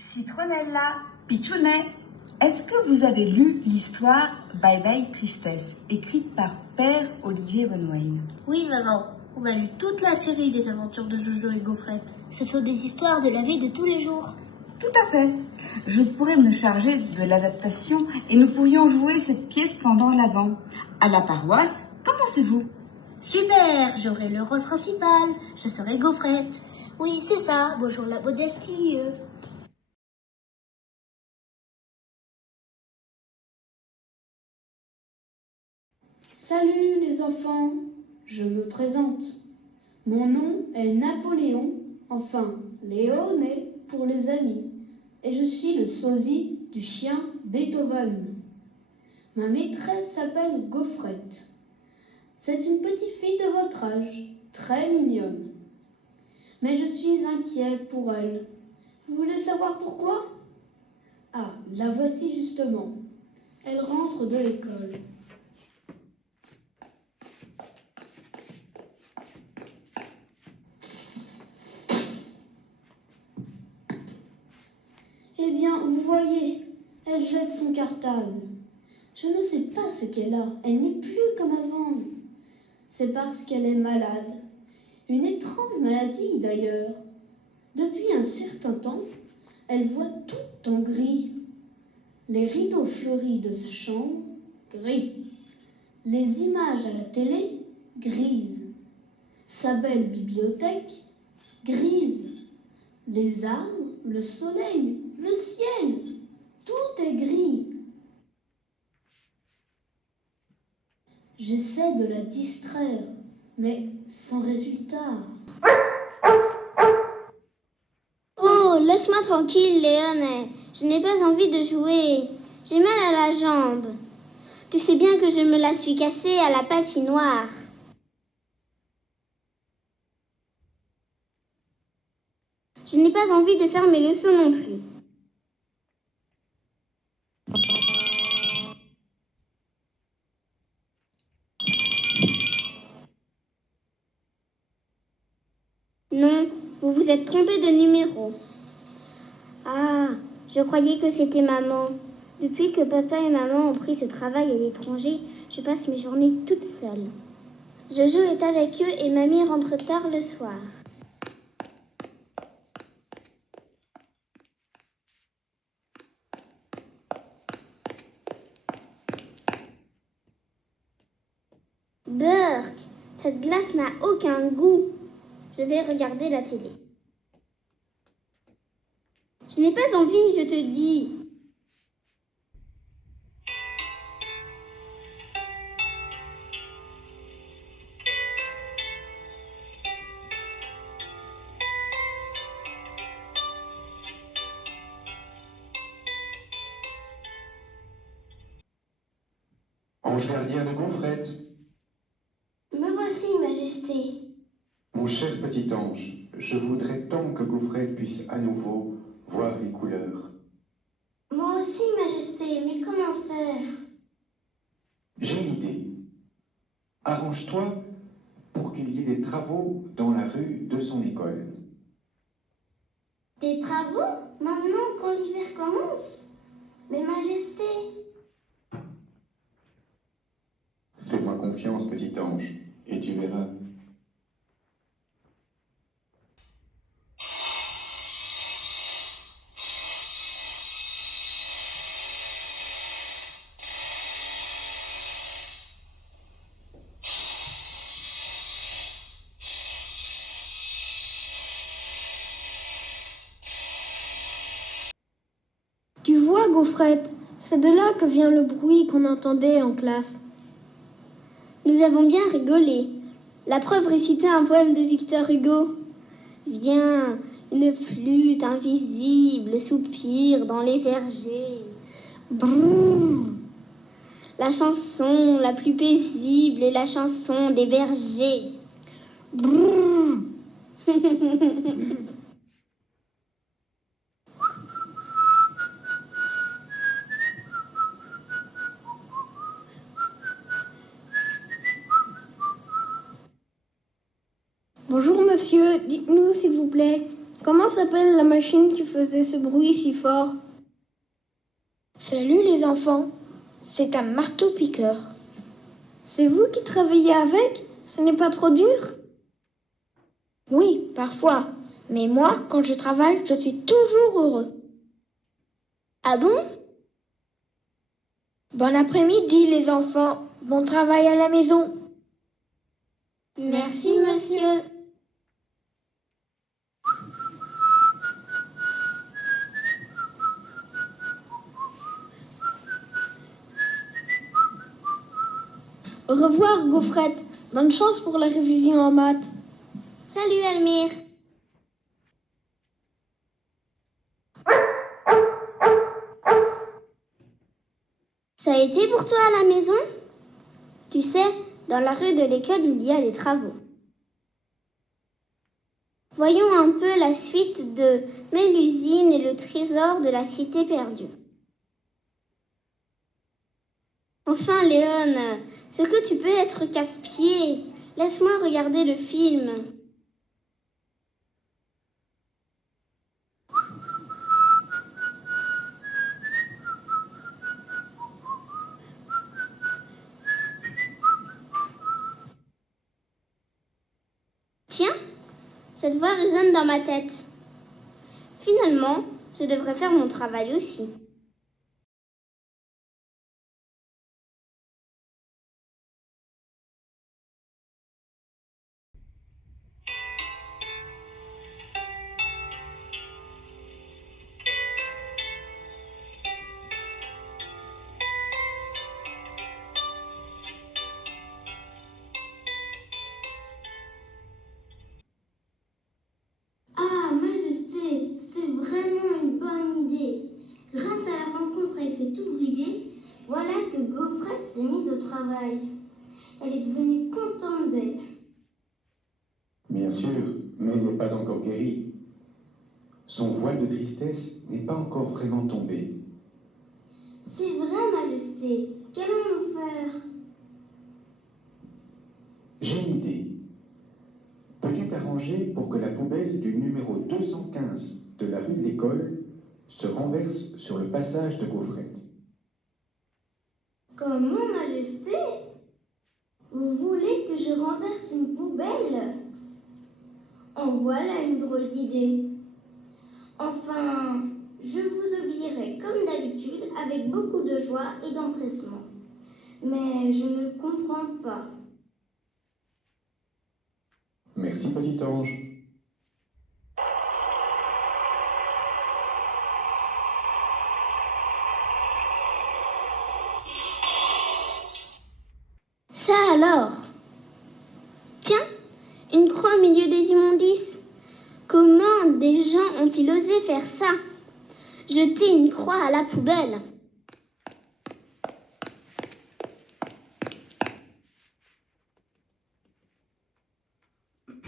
Citronella, Pichounet, est-ce que vous avez lu l'histoire Bye Bye Tristesse, écrite par Père Olivier Bonwayne? Oui, maman. On a lu toute la série des aventures de Jojo et Gaufrette. Ce sont des histoires de la vie de tous les jours. Tout à fait. Je pourrais me charger de l'adaptation et nous pourrions jouer cette pièce pendant l'Avent. À la paroisse, qu'en pensez-vous? Super, j'aurai le rôle principal. Je serai Gaufrette. Oui, c'est ça. Bonjour la modestie. Salut les enfants, je me présente. Mon nom est Napoléon, enfin Léoné pour les amis, et je suis le sosie du chien Beethoven. Ma maîtresse s'appelle Gaufrette. C'est une petite fille de votre âge, très mignonne. Mais je suis inquiet pour elle. Vous voulez savoir pourquoi? Ah, la voici justement. Elle rentre de l'école. Eh bien, vous voyez, elle jette son cartable. Je ne sais pas ce qu'elle a, elle n'est plus comme avant. C'est parce qu'elle est malade. Une étrange maladie d'ailleurs. Depuis un certain temps, elle voit tout en gris. Les rideaux fleuris de sa chambre, gris. Les images à la télé, grises. Sa belle bibliothèque, grise. Les arbres, le soleil, le ciel, tout est gris. J'essaie de la distraire, mais sans résultat. Oh, laisse-moi tranquille, Léoné. Je n'ai pas envie de jouer. J'ai mal à la jambe. Tu sais bien que je me la suis cassée à la patinoire. Je n'ai pas envie de faire mes leçons non plus. Non, vous vous êtes trompé de numéro. Ah, je croyais que c'était maman. Depuis que papa et maman ont pris ce travail à l'étranger, je passe mes journées toute seule. Jojo est avec eux et mamie rentre tard le soir. Burk, cette glace n'a aucun goût. Je vais regarder la télé. Je n'ai pas envie, je te dis. Ange gardien de Gaufrette. Me voici, Majesté. Mon cher petit ange, je voudrais tant que Gaufrette puisse à nouveau voir les couleurs. Moi aussi, Majesté, mais comment faire? J'ai une idée. Arrange-toi pour qu'il y ait des travaux dans la rue de son école. Des travaux? Maintenant quand l'hiver commence? Mais Majesté... Fais-moi confiance, petit ange, et tu verras. Tu vois, Gaufrette, c'est de là que vient le bruit qu'on entendait en classe. Nous avons bien rigolé. La preuve récitait un poème de Victor Hugo. Viens, une flûte invisible soupire dans les vergers. Brrr. La chanson la plus paisible est la chanson des bergers. Brrr. Bonjour monsieur, dites-nous s'il vous plaît, Comment s'appelle la machine qui faisait ce bruit si fort? Salut les enfants, c'est un marteau-piqueur. C'est vous qui travaillez avec? Ce n'est pas trop dur? Oui, parfois. Mais moi, quand je travaille, je suis toujours heureux. Ah bon? Bon après-midi les enfants, bon travail à la maison. Merci, monsieur. Au revoir Gaufrette, bonne chance pour la révision en maths. Salut, Almire. Ça a été pour toi à la maison? Tu sais, dans la rue de l'école, il y a des travaux. Voyons un peu la suite de Mélusine et le trésor de la cité perdue. Enfin, Léon, c'est que tu peux être casse-pied. Laisse-moi regarder le film. Tiens, cette voix résonne dans ma tête. Finalement, je devrais faire mon travail aussi. Ah, Majesté, c'est vraiment une bonne idée. Grâce à la rencontre avec cet ouvrier, voilà que Gaufrette s'est mise au travail. Elle est devenue contente d'elle. Bien sûr, mais elle n'est pas encore guérie. Son voile de tristesse n'est pas encore vraiment tombé. C'est vrai, Majesté. Qu'allons-nous faire? J'ai une idée. Peux-tu t'arranger pour que la poubelle du numéro 215 de la rue de l'école se renverse sur le passage de Gaufrette? Comment, Majesté? Vous voulez que je renverse une poubelle? En voilà une drôle d'idée. Enfin, je vous obéirai comme d'habitude avec beaucoup de joie et d'empressement. Mais je ne comprends pas. Merci, petit ange. Ça alors? Tiens, une croix au milieu des immondices. Comment des gens ont-ils osé faire ça? Jeter une croix à la poubelle.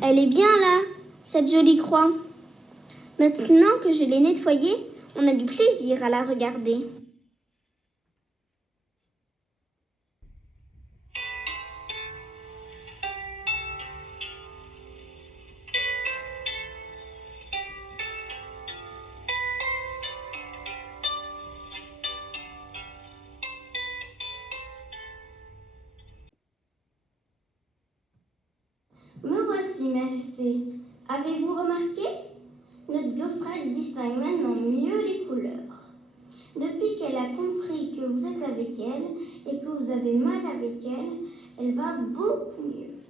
Elle est bien là, cette jolie croix. Maintenant que je l'ai nettoyée, on a du plaisir à la regarder. Me voici, Majesté. Avez-vous remarqué? Notre Gaufrette distingue maintenant mieux les couleurs. Depuis qu'elle a compris que vous êtes avec elle et que vous avez mal avec elle, elle va beaucoup mieux.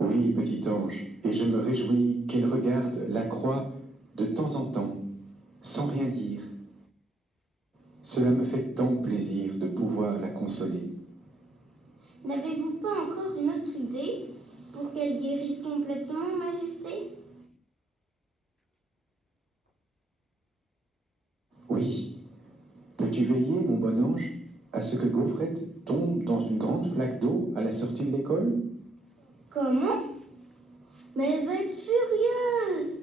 Oui, petit ange, et je me réjouis qu'elle regarde la croix de temps en temps, sans rien dire. Cela me fait tant plaisir de pouvoir la consoler. N'avez-vous pas encore une autre idée pour qu'elle guérisse complètement, Majesté? Oui. Peux-tu veiller, mon bon ange, à ce que Gaufrette tombe dans une grande flaque d'eau à la sortie de l'école? Comment? Mais elle va être furieuse.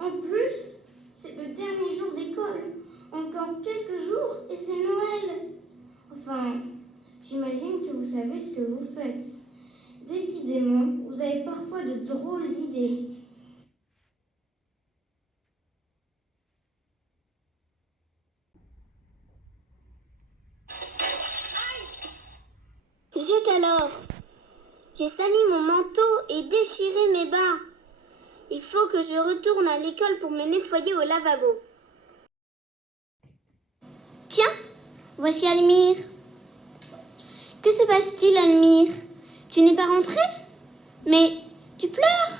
En plus, c'est le dernier jour d'école. Encore quelques jours et c'est Noël. Enfin, j'imagine que vous savez ce que vous faites. Décidément, vous avez parfois de drôles d'idées. J'ai sali mon manteau et déchiré mes bas. Il faut que je retourne à l'école pour me nettoyer au lavabo. Tiens, voici Almire. Que se passe-t-il, Almire? Tu n'es pas rentrée? Mais tu pleures?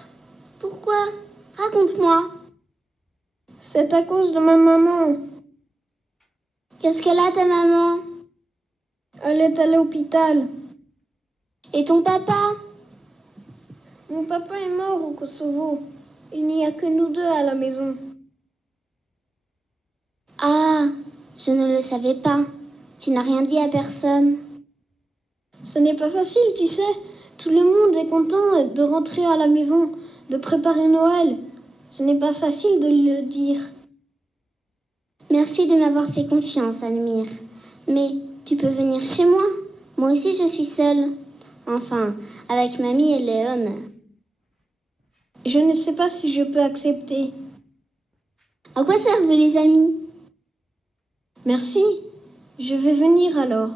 Pourquoi? Raconte-moi. C'est à cause de ma maman. Qu'est-ce qu'elle a, ta maman? Elle est à l'hôpital. Et ton papa? Mon papa est mort au Kosovo. Il n'y a que nous deux à la maison. Ah, je ne le savais pas. Tu n'as rien dit à personne. Ce n'est pas facile, tu sais. Tout le monde est content de rentrer à la maison, de préparer Noël. Ce n'est pas facile de le dire. Merci de m'avoir fait confiance, Almire. Mais tu peux venir chez moi. Moi aussi, je suis seule. Enfin, avec Mamie et Léon. Je ne sais pas si je peux accepter. À quoi servent les amis? Merci. Je vais venir alors.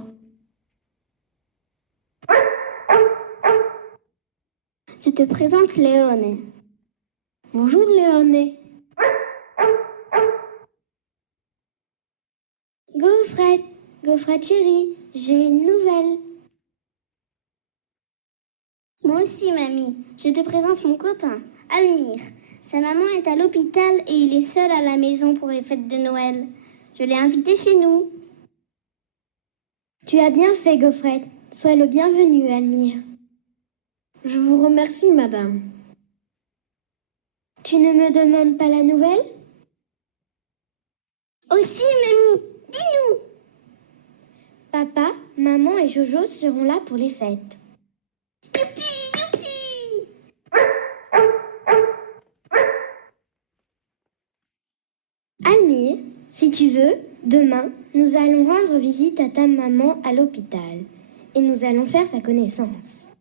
Je te présente Léon. Bonjour Léoné. Gaufrette chérie, j'ai une nouvelle. Moi aussi, mamie. Je te présente mon copain, Almire. Sa maman est à l'hôpital et il est seul à la maison pour les fêtes de Noël. Je l'ai invité chez nous. Tu as bien fait, Gaufrette. Sois le bienvenu, Almire. Je vous remercie, madame. Tu ne me demandes pas la nouvelle? Aussi, mamie, dis-nous. Papa, maman et Jojo seront là pour les fêtes. Youpi, youpi. Almire, si tu veux, demain, nous allons rendre visite à ta maman à l'hôpital et nous allons faire sa connaissance.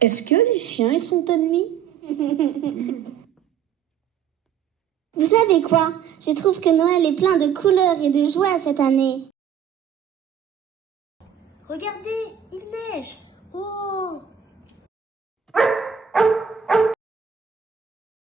Est-ce que les chiens y sont ennemis? Vous savez quoi? Je trouve que Noël est plein de couleurs et de joie cette année. Regardez, il neige. Oh,